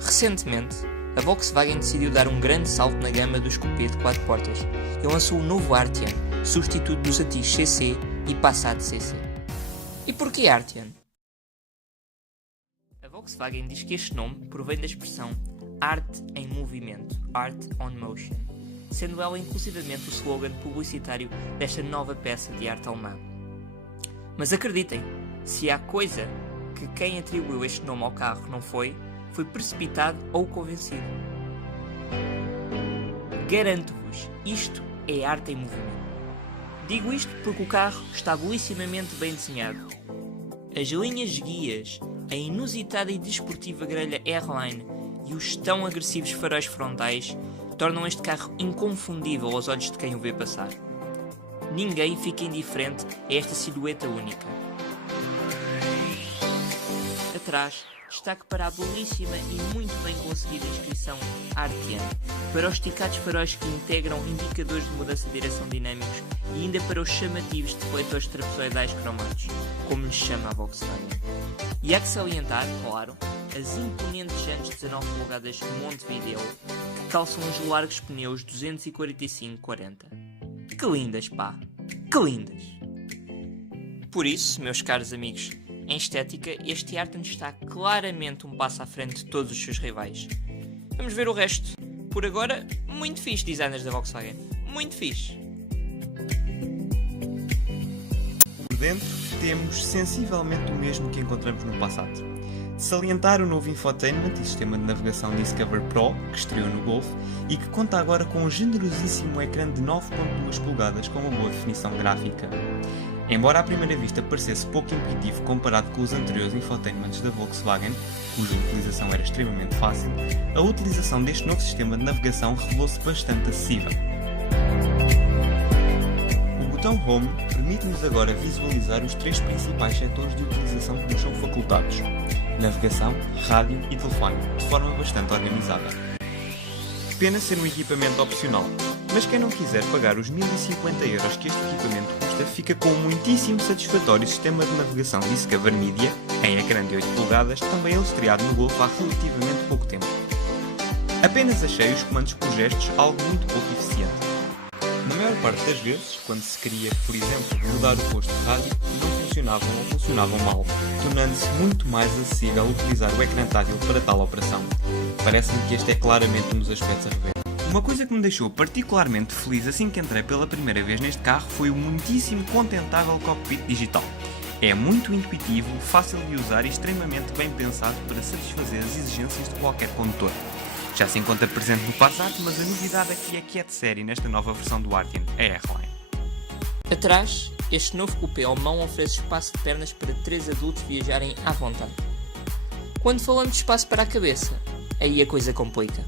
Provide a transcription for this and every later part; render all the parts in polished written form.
Recentemente, a Volkswagen decidiu dar um grande salto na gama dos coupés de 4 portas e lançou o novo Arteon, substituto dos antigos CC e Passat CC. E porquê Arteon? A Volkswagen diz que este nome provém da expressão Arte em Movimento, Art on Motion, sendo ela inclusivamente o slogan publicitário desta nova peça de arte alemã. Mas acreditem, se há coisa que quem atribuiu este nome ao carro não foi precipitado ou convencido. Garanto-vos, isto é arte em movimento. Digo isto porque o carro está belíssimamente bem desenhado. As linhas guias, a inusitada e desportiva grelha Airline e os tão agressivos faróis frontais tornam este carro inconfundível aos olhos de quem o vê passar. Ninguém fica indiferente a esta silhueta única. Atrás, destaque para a belíssima e muito bem conseguida inscrição Arteon, para os esticados faróis que integram indicadores de mudança de direção dinâmicos e ainda para os chamativos defletores trapezoidais cromados, como lhes chama a Volkswagen. E há que salientar, claro, as imponentes jantes de 19 polegadas Montevideo que calçam os largos pneus 245/40. Que lindas, pá! Que lindas! Por isso, meus caros amigos, em estética, este Arteon está claramente um passo à frente de todos os seus rivais. Vamos ver o resto. Por agora, muito fixe, designers da Volkswagen. Muito fixe. Por dentro, temos sensivelmente o mesmo que encontramos no Passat. De salientar o novo infotainment e sistema de navegação Discover Pro, que estreou no Golf, e que conta agora com um generosíssimo ecrã de 9.2 polegadas com uma boa definição gráfica. Embora à primeira vista parecesse pouco intuitivo comparado com os anteriores infotainments da Volkswagen, cuja utilização era extremamente fácil, a utilização deste novo sistema de navegação revelou-se bastante acessível. O botão Home permite-nos agora visualizar os 3 principais setores de utilização que nos são facultados: navegação, rádio e telefone, de forma bastante organizada. Pena ser um equipamento opcional, mas quem não quiser pagar os 1050€ que este equipamento custa, fica com um muitíssimo satisfatório sistema de navegação Discover Media, em ecrã de 8 polegadas, também ele estreado no Golf há relativamente pouco tempo. Apenas achei os comandos por gestos algo muito pouco eficiente. Na maior parte das vezes, quando se queria, por exemplo, mudar o posto de rádio, não funcionavam ou funcionavam mal, tornando-se muito mais acessível utilizar o ecrã tátil para tal operação. Parece-me que este é claramente um dos aspectos a rever. Uma coisa que me deixou particularmente feliz assim que entrei pela primeira vez neste carro foi o muitíssimo contentável cockpit digital. É muito intuitivo, fácil de usar e extremamente bem pensado para satisfazer as exigências de qualquer condutor. Já se encontra presente no Passat, mas a novidade aqui é que é de série nesta nova versão do Arteon, a Airline. Atrás, este novo coupé alemão oferece espaço de pernas para 3 adultos viajarem à vontade. Quando falamos de espaço para a cabeça, aí a coisa complica.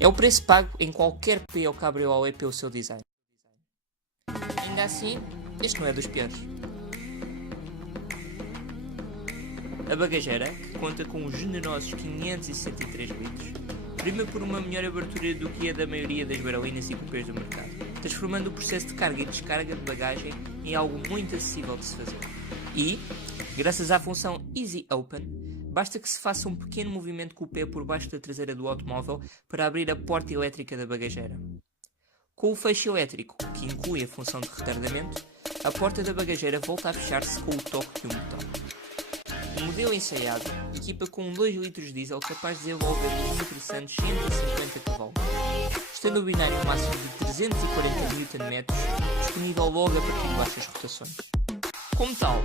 É o preço pago em qualquer coupé ou cabriolet pelo seu design. Ainda assim, este não é dos piores. A bagageira, que conta com os generosos 563 litros, prima por uma melhor abertura do que a da maioria das berlinas e coupés do mercado, transformando o processo de carga e descarga de bagagem em algo muito acessível de se fazer. E, graças à função Easy Open, basta que se faça um pequeno movimento com o pé por baixo da traseira do automóvel para abrir a porta elétrica da bagageira. Com o fecho elétrico, que inclui a função de retardamento, a porta da bagageira volta a fechar-se com o toque de um botão. O modelo ensaiado equipa com um 2 litros de diesel capaz de desenvolver um interessantes 150 cavalos, estando o binário máximo de 340 Nm disponível logo a partir de baixas rotações. Como tal,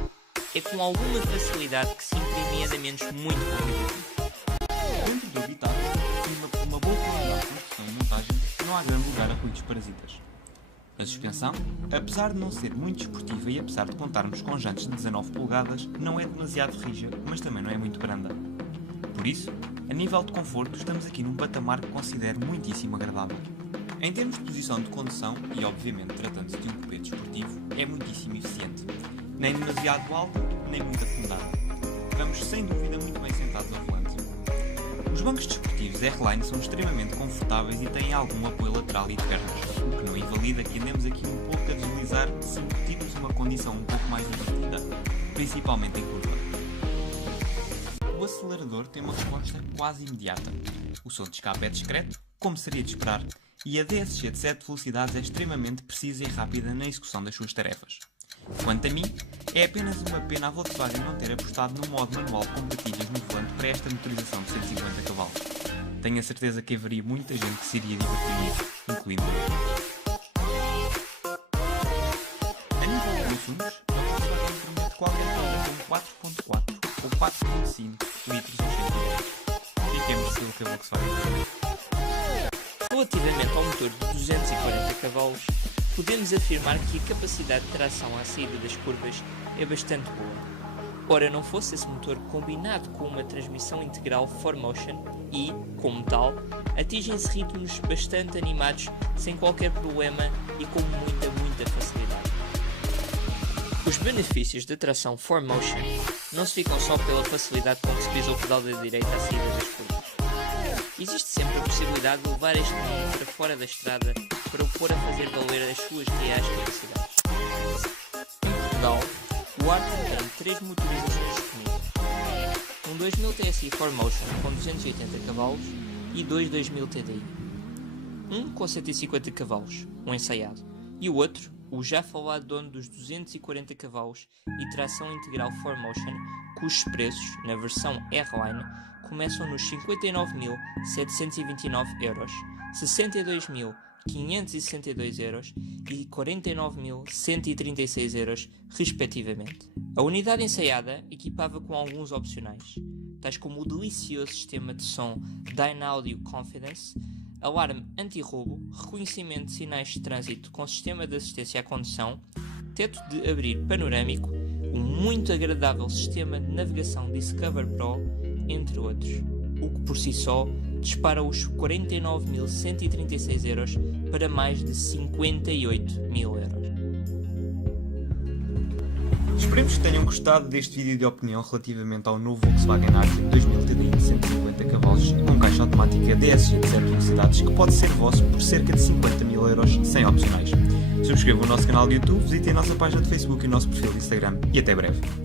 é com alguma facilidade que se imprime andamentos muito competitivos. Dentro do habitáculo, prima por uma boa qualidade de construção e montagem, não há grande lugar a ruídos parasitas. A suspensão, apesar de não ser muito desportiva e apesar de contarmos com jantes de 19 polegadas, não é demasiado rija, mas também não é muito branda. Por isso, a nível de conforto, estamos aqui num patamar que considero muitíssimo agradável. Em termos de posição de condução, e obviamente tratando-se de um coupé desportivo, é muitíssimo eficiente. Nem demasiado alta, nem muito afundada. Vamos sem dúvida muito bem sentados ao volante. Os bancos desportivos R-Line são extremamente confortáveis e têm algum apoio lateral e de pernas, o que não invalida que andemos aqui um pouco a deslizar se sentirmos uma condição um pouco mais divertida, principalmente em curva. O acelerador tem uma resposta quase imediata. O som de escape é discreto, como seria de esperar, e a DSG de 7 velocidades é extremamente precisa e rápida na execução das suas tarefas. Quanto a mim, é apenas uma pena a Volkswagen não ter apostado no modo manual com gatilhos no volante para esta motorização de 150 cavalos. Tenho a certeza que haveria muita gente que se iria divertir nisso, incluindo eu. A nível de consumos, a Volkswagen permite qualquer coisa com 4.4 ou 4.5 litros em 100 km. Fiquemos pelo que a Volkswagen permite. Relativamente ao motor de 240 cavalos, podemos afirmar que a capacidade de tração à saída das curvas é bastante boa. Ora, não fosse esse motor combinado com uma transmissão integral 4Motion e, como tal, atingem-se ritmos bastante animados sem qualquer problema e com muita facilidade. Os benefícios da tração 4Motion não se ficam só pela facilidade com que se pisa o pedal da direita à saída das curvas. Existe sempre a possibilidade de levar este menino para fora da estrada para o pôr a fazer valer as suas reais capacidades. Em Portugal, o Artem tem 3 motorizações disponíveis. Um 2000 TSI 4Motion com 280 cavalos e 2 2000 TDI. Um com 150 cavalos, um ensaiado, e o outro, o já falado dono dos 240 cavalos e tração integral 4Motion, cujos preços, na versão R-Line, começam nos 59.729 euros, 62.562 euros e 49.136 euros, respectivamente. A unidade ensaiada equipava com alguns opcionais, tais como o delicioso sistema de som Dynaudio Confidence, alarme anti-roubo, reconhecimento de sinais de trânsito com sistema de assistência à condução, teto de abrir panorâmico, um muito agradável sistema de navegação Discover Pro, entre outros, o que por si só dispara os 49.136 euros para mais de 58.000 euros. Esperemos que tenham gostado deste vídeo de opinião relativamente ao novo Volkswagen Artem 2000 TDI de 150 cavalos com caixa automática DSG de 7 velocidades que pode ser vosso por cerca de 50.000 euros sem opcionais. Subscrevam o nosso canal de YouTube, visitem a nossa página de Facebook e o nosso perfil de Instagram e até breve.